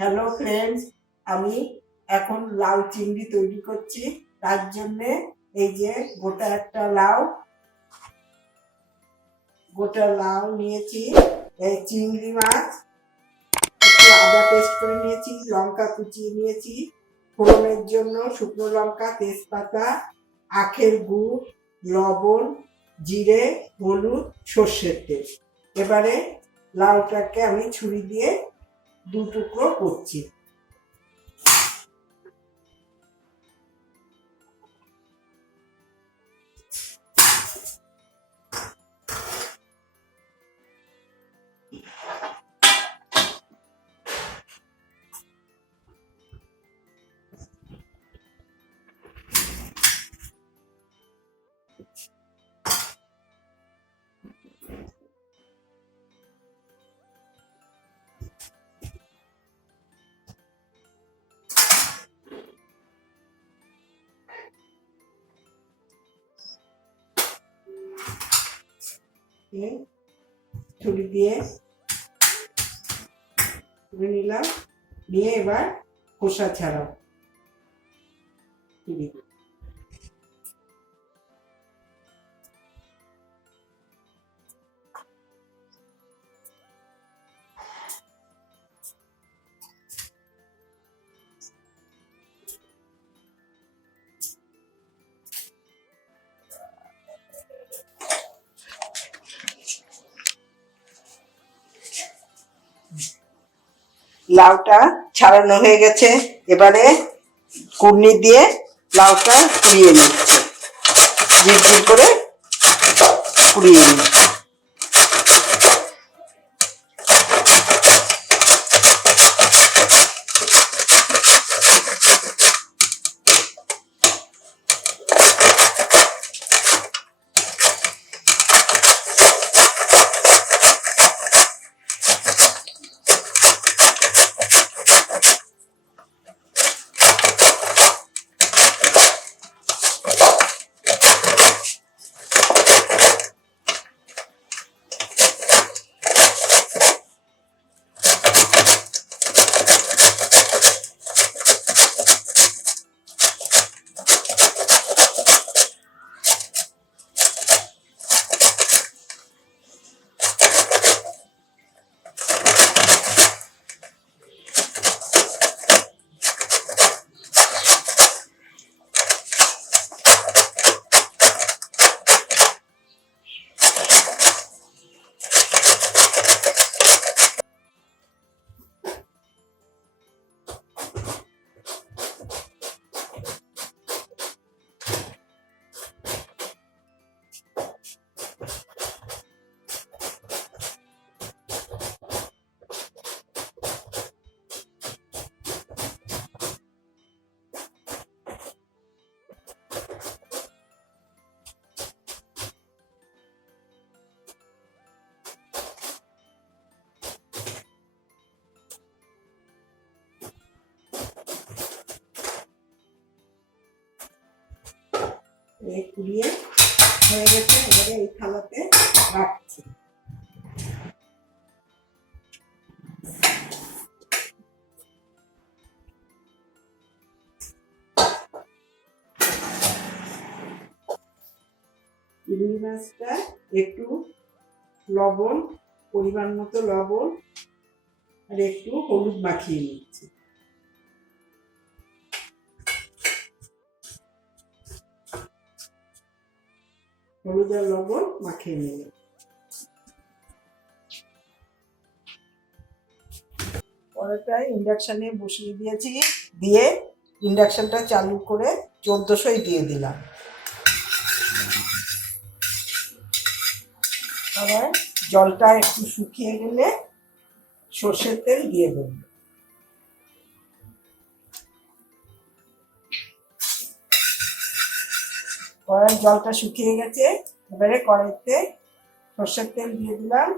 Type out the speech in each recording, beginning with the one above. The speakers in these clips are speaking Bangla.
হ্যালো ফ্রেন্ডস, আমি এখন লাউ চিংড়ি তৈরি করছি। তার জন্যে এই যে গোটা লাউ নিয়েছি, এই চিংড়ি মাছ, একটু আদা পেস্ট করে নিয়েছি, লঙ্কা কুচিয়ে নিয়েছি, ফোড়নের জন্য শুকনো লঙ্কা, তেজপাতা, আখের গুড়, লবণ, জিরে, হলুদ, সর্ষের তেল। এবারে লাউটাকে আমি ছুরি দিয়ে দু টুকরো করছি। ছুরি দিয়ে তুলে নিলাম, নিয়ে এবার খোসা ছাড়াও। লাউটা ছাড়ানো হয়ে গেছে, এবারে কুড়নি দিয়ে লাউটা কুড়িয়ে নিচ্ছে, ঝিরঝির করে কুড়িয়ে নিচ্ছে। কুড়িয়ে হয়ে গেছে, এবারে এই থালাতে রাখছি। চিংড়ি মাছটা একটু লবণ, পরিমাণ মতো লবণ আর একটু হলুদ মাখিয়ে নিচ্ছি। হলুদ আর লবণ মাখিয়ে নিলাম। কড়াইটায় ইন্ডাকশনে বসিয়ে দিয়েছি, দিয়ে ইন্ডাকশনটা চালু করে 1400 দিয়ে দিলাম। আবার জলটা একটু শুকিয়ে গেলে সর্ষের তেল দিয়ে দেব। কড়াইয়ের জলটা শুকিয়ে গেছে, এবারে কড়াইতে সর্ষের তেল দিয়ে দিলাম।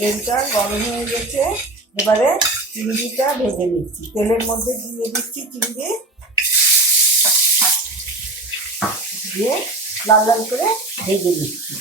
তেলটা গরম হয়ে গেছে, এবারে চিংড়িটা ভেজে নিচ্ছি। তেলের মধ্যে দিয়ে দিচ্ছি চিংড়ি, দিয়ে লাল লাল করে ভেজে নিচ্ছি।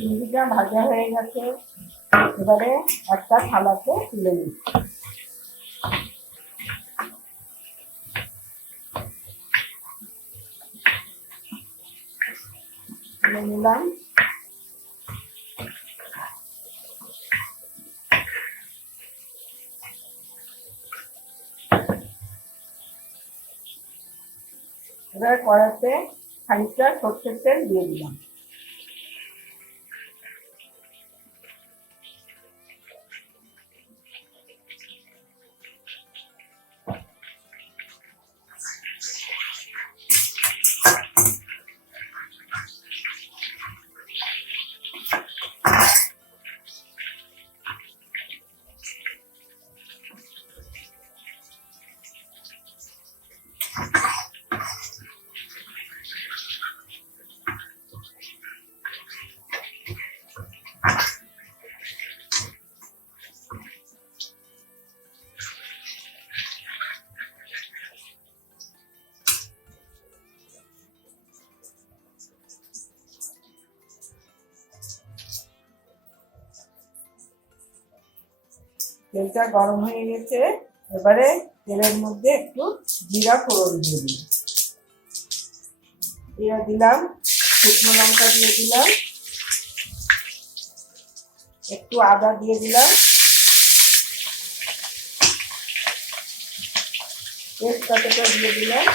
চিংড়িটা ভাজা হয়ে গেছে, এবারে একটা থালাতে তুলে নিচ্ছি। তুলে নিলাম। এবার কড়াইতে খানিকটা সরষের তেল দিয়ে দিলাম। তেলটা গরম হয়ে গেছে, এবারে তেলের মধ্যে একটু জিরা ফোড়ন দিয়ে দিলাম। জিরা দিলাম, শুকনো লঙ্কা দিয়ে দিলাম, একটু আদা দিয়ে দিলাম, তেজপাতাটা দিয়ে দিলাম,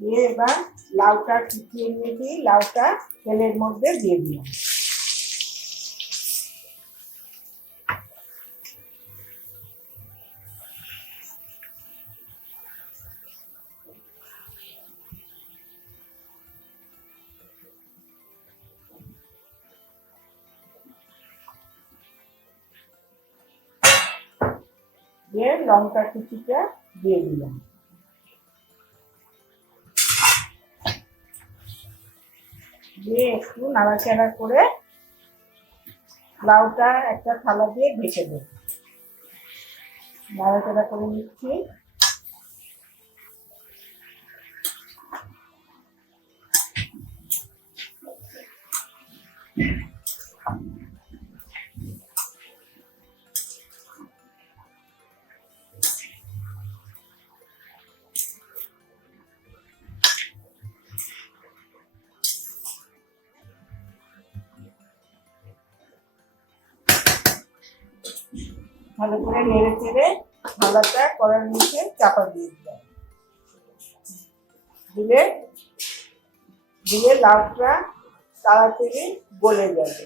দিয়ে এবার লাউটা কুচিয়ে নিয়েছি, লাউটা তেলের মধ্যে দিয়ে দিলাম। দিয়ে লঙ্কা কুচিটা দিয়ে দিলাম। দিয়ে একটু নাড়াচাড়া করে লাউটা একটা থালা দিয়ে ঢেকে দেব। নাড়াচাড়া করে নিচ্ছি। ভালো করে নেড়ে চেড়ে থালাটা কড়ার নিচে চাপা দিয়ে দিলাম। দিলে লাউটা তাড়াতাড়ি গলে যাবে।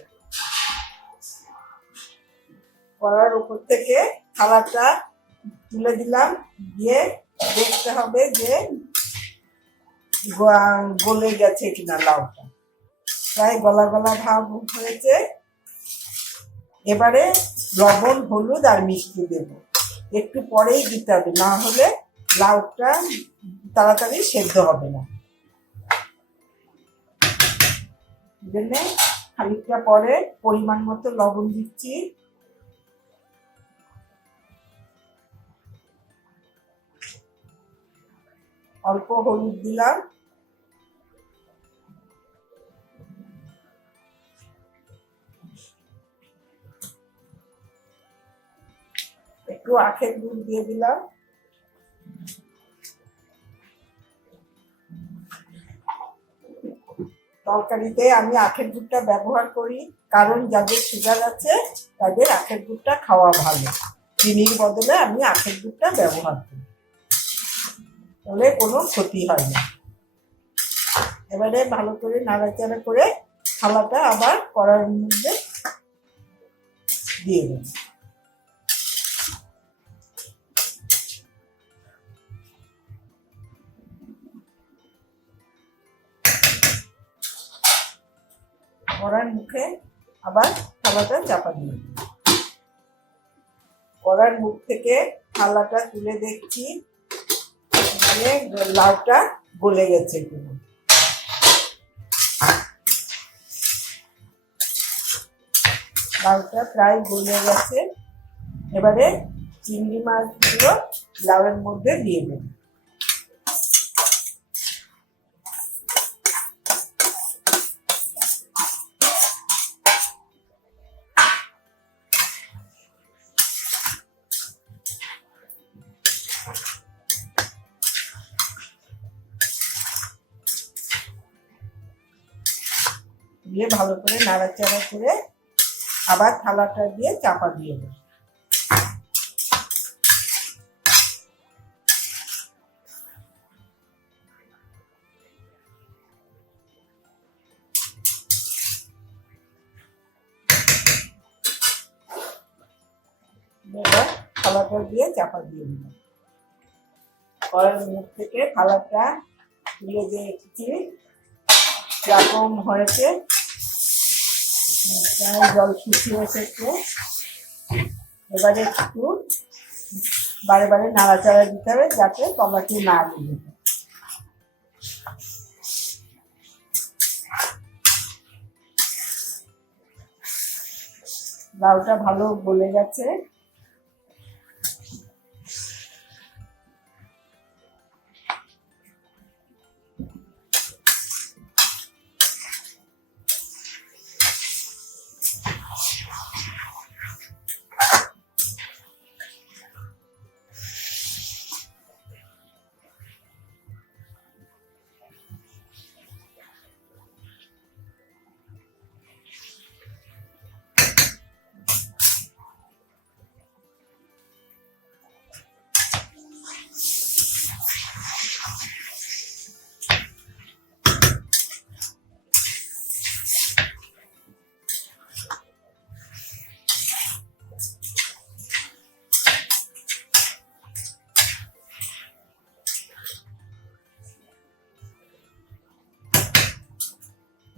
কড়ার উপর থেকে থালাটা তুলে দিলাম, দিয়ে দেখতে হবে যে গলে গেছে কিনা লাউটা। প্রায় গলা গলা ভাব হয়েছে। এবারে লবণ, হলুদ আর মিষ্টি দেব। একটু পরেই দিতে হবে, না হলে লাউটা তাড়াতাড়ি সেদ্ধ হবে না। জন্য খানিকটা পরে পরিমাণ মতো লবণ দিচ্ছি, অল্প হলুদ দিলাম, একটু আখের গুড় দিয়ে দিলাম। তরকারিতে আমি আখের গুড়টা ব্যবহার করি, কারণ যাদের সুগার আছে তাদের আখের গুড়টা খাওয়া ভালো। চিনির বদলে আমি আখের গুড়টা ব্যবহার করি, তাহলে কোনো ক্ষতি হয় না। এবারে ভালো করে নাড়াচাড়া করে থালাটা আবার কড়াইয়ের মধ্যে দিয়ে দেব। কড়াইয়ের মুখে আবার থালাটা চাপা দিয়ে দেব। কড়াইয়ের মুখ থেকে থালাটা তুলে দেখছি, মানে লাউটা গলে গেছে পুরো। লাউটা প্রায় গলে গেছে। এবারে চিংড়ি মাছগুলো লাউয়ের মধ্যে দিয়ে দেব। দিয়ে ভালো করে নাড়াচাড়া করে আবার থালাটা দিয়ে চাপা দিয়ে দেব। এবার থালাটা দিয়ে চাপা দিয়ে দিলাম। কড়াইয়ের মুখ থেকে থালাটা তুলে দেখছি কিরকম হয়েছে, জল শুকিয়ে এসেছে। এবারে একটু বারে বারে নাড়াচাড়া দিতে হবে যাতে তলাটি না লেগে যায়। লাউটা ভালো গলে গেছে।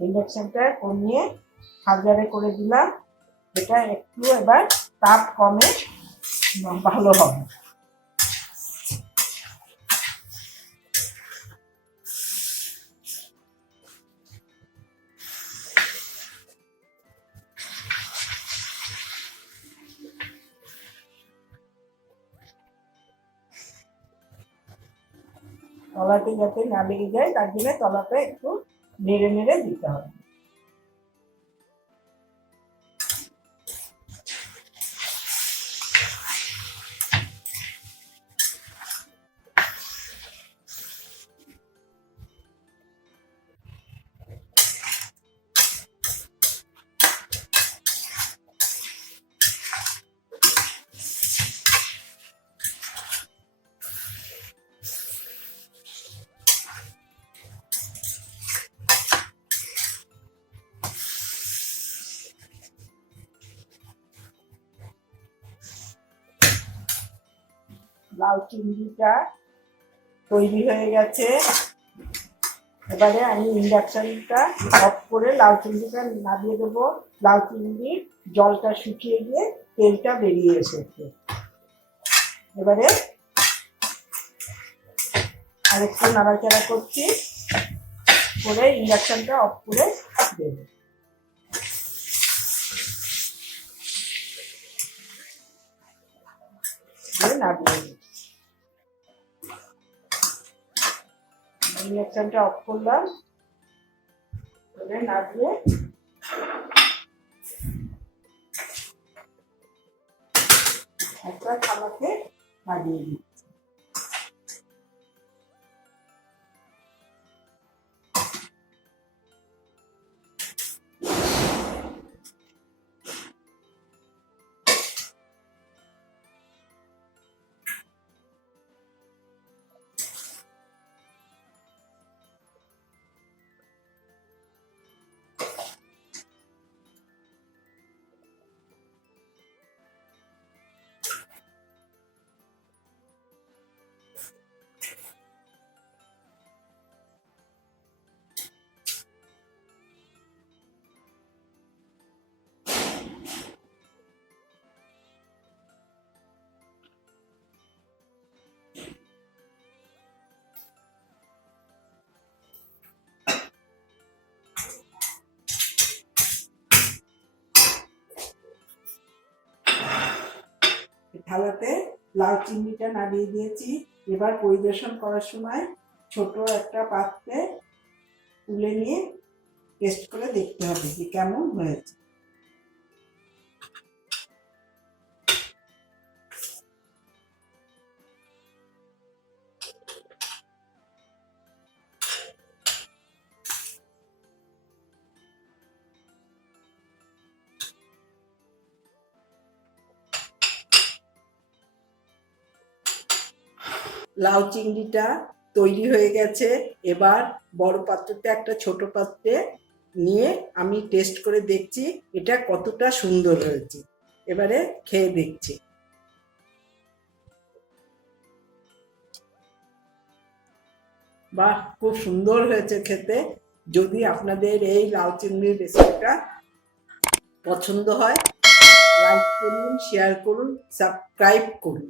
ইন্ডাকশনটা কমিয়ে হাজারে করে দিলাম। এটা একটু এবার তাপ কমে ভালো হবে। তলাতে যাতে না লেগে যায় তার জন্য তলাটা একটু নেড়ে নেড়ে দিতে হবে। লাউ চিংড়িটা তৈরি হয়ে গেছে। এবারে আমি ইন্ডাকশনটা অফ করে লাউ চিংড়িটা নামিয়ে দেবো। লাউ চিংড়ির জলটা শুকিয়ে গিয়ে তেলটা বেরিয়ে এসেছে। এবারে আরেকটু নাড়াচাড়া করছি, করে ইন্ডাকশনটা অফ করে দেবো। নামিয়ে দেবো। ইন্ডাকশনটা অফ করলাম, নামিয়ে একটা থালাতে লাগিয়ে দিই। থালাতে লাউ চিংড়িটা নামিয়ে দিয়েছি। এবার পরিবেশন করার সময় ছোট একটা পাত্রে তুলে নিয়ে টেস্ট করে দেখতে হবে যে কেমন হয়েছে। লাউ চিংড়িটা তৈরি হয়ে গেছে। এবার বড় পাত্রতে একটা ছোট পাত্রে নিয়ে আমি টেস্ট করে দেখছি এটা কতটা সুন্দর হয়েছে। এবারে খেয়ে দেখছি। বাহ, খুব সুন্দর হয়েছে খেতে। যদি আপনাদের এই লাউ চিংড়ির রেসিপিটা পছন্দ হয়, লাইক করুন, শেয়ার করুন, সাবস্ক্রাইব করুন।